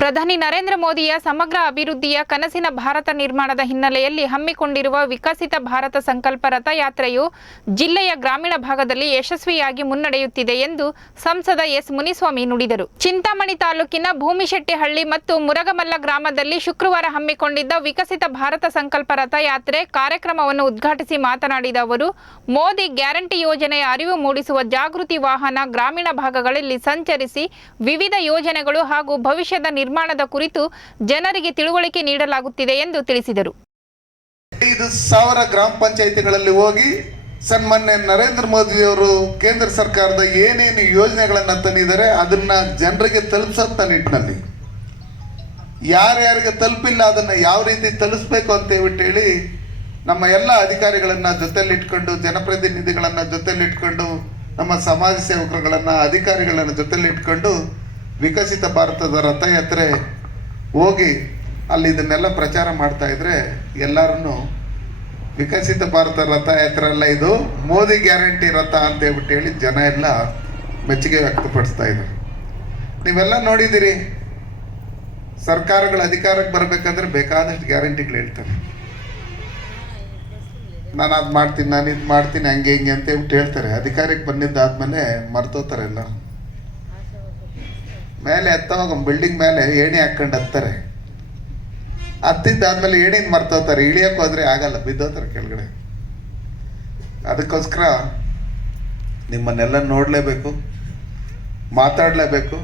ಪ್ರಧಾನಿ ನರೇಂದ್ರ ಮೋದಿಯ ಸಮಗ್ರ ಅಭಿವೃದ್ಧಿಯ ಕನಸಿನ ಭಾರತ ನಿರ್ಮಾಣದ ಹಿನ್ನೆಲೆಯಲ್ಲಿ ಹಮ್ಮಿಕೊಂಡಿರುವ ವಿಕಸಿತ ಭಾರತ ಸಂಕಲ್ಪ ರಥಯಾತ್ರೆಯು ಜಿಲ್ಲೆಯ ಗ್ರಾಮೀಣ ಭಾಗದಲ್ಲಿ ಯಶಸ್ವಿಯಾಗಿ ಮುನ್ನಡೆಯುತ್ತಿದೆ ಎಂದು ಸಂಸದ ಎಸ್ ಮುನಿಸ್ವಾಮಿ ನುಡಿದರು. ಚಿಂತಾಮಣಿ ತಾಲೂಕಿನ ಭೂಮಿಶೆಟ್ಟಿಹಳ್ಳಿ ಮತ್ತು ಮುರಗಮಲ್ಲ ಗ್ರಾಮದಲ್ಲಿ ಶುಕ್ರವಾರ ಹಮ್ಮಿಕೊಂಡಿದ್ದ ವಿಕಸಿತ ಭಾರತ ಸಂಕಲ್ಪ ರಥಯಾತ್ರೆ ಕಾರ್ಯಕ್ರಮವನ್ನು ಉದ್ಘಾಟಿಸಿ ಮಾತನಾಡಿದ ಅವರು, ಮೋದಿ ಗ್ಯಾರಂಟಿ ಯೋಜನೆಯ ಅರಿವು ಮೂಡಿಸುವ ಜಾಗೃತಿ ವಾಹನ ಗ್ರಾಮೀಣ ಭಾಗಗಳಲ್ಲಿ ಸಂಚರಿಸಿ ವಿವಿಧ ಯೋಜನೆಗಳು ಹಾಗೂ ಭವಿಷ್ಯದ ನಿರ್ಮಾಣದ ಕುರಿತು ಜನರಿಗೆ ತಿಳುವಳಿಕೆ ನೀಡಲಾಗುತ್ತಿದೆ ಎಂದು ತಿಳಿಸಿದರು. 5,000 ಗ್ರಾಮ ಪಂಚಾಯಿತಿಗಳಲ್ಲಿ ಹೋಗಿ ಸನ್ಮಾನ್ಯ ನರೇಂದ್ರ ಮೋದಿಯವರು ಕೇಂದ್ರ ಸರ್ಕಾರದ ಏನೇನು ಯೋಜನೆಗಳನ್ನು ತಂದಿದ್ದಾರೆ ಅದನ್ನ ಜನರಿಗೆ ತಲುಪಿಸೋ ನಿಟ್ಟಿನಲ್ಲಿ ಯಾರ್ಯಾರಿಗೆ ತಲುಪಿಲ್ಲ ಅದನ್ನ ಯಾವ ರೀತಿ ತಲುಪಿಸಬೇಕು ಅಂತ ಹೇಳಿ ನಮ್ಮ ಎಲ್ಲ ಅಧಿಕಾರಿಗಳನ್ನ ಜೊತೆಲಿಟ್ಕೊಂಡು, ಜನಪ್ರತಿನಿಧಿಗಳನ್ನ ಜೊತೆಲಿಟ್ಕೊಂಡು, ನಮ್ಮ ಸಮಾಜ ಸೇವಕರುಗಳನ್ನ, ಅಧಿಕಾರಿಗಳನ್ನ ಜೊತೆಲಿಟ್ಕೊಂಡು ವಿಕಸಿತ ಭಾರತದ ರಥಯಾತ್ರೆ ಹೋಗಿ ಅಲ್ಲಿ ಇದನ್ನೆಲ್ಲ ಪ್ರಚಾರ ಮಾಡ್ತಾ ಇದ್ರೆ ಎಲ್ಲರೂ ವಿಕಸಿತ ಭಾರತ ರಥಯಾತ್ರೆ ಅಲ್ಲ, ಇದು ಮೋದಿ ಗ್ಯಾರಂಟಿ ರಥ ಅಂತ ಹೇಳಿ ಜನ ಎಲ್ಲ ಮೆಚ್ಚುಗೆ ವ್ಯಕ್ತಪಡಿಸ್ತಾ ಇದ್ದಾರೆ. ನೀವೆಲ್ಲ ನೋಡಿದ್ದೀರಿ, ಸರ್ಕಾರಗಳ ಅಧಿಕಾರಕ್ಕೆ ಬರಬೇಕಂದ್ರೆ ಬೇಕಾದಷ್ಟು ಗ್ಯಾರಂಟಿಗಳು ಹೇಳ್ತಾರೆ. ನಾನು ಅದು ಮಾಡ್ತೀನಿ, ನಾನು ಇದು ಮಾಡ್ತೀನಿ, ಹಂಗೆ ಹಿಂಗೆ ಅಂತ ಹೇಳ್ತಾರೆ. ಅಧಿಕಾರಕ್ಕೆ ಬಂದಿದ್ದಾದ್ಮೇಲೆ ಮರ್ತೋತಾರೆ ಎಲ್ಲ. ಮೇಲೆ ಎತ್ತವಾಗ ಬಿಲ್ಡಿಂಗ್ ಮೇಲೆ ಏಣಿ ಹಾಕೊಂಡು ಹತ್ತಾರೆ. ಹತ್ತಿದ್ದಾದ್ಮೇಲೆ ಏಣಿನ ಮರ್ತೋತಾರೆ, ಇಳಿಯಕ್ಕೆ ಹೋದ್ರೆ ಆಗಲ್ಲ, ಬಿದ್ದೋತಾರೆ ಕೆಳಗಡೆ. ಅದಕ್ಕೋಸ್ಕರ ನಿಮ್ಮನ್ನೆಲ್ಲ ನೋಡಲೇಬೇಕು, ಮಾತಾಡಲೇಬೇಕು.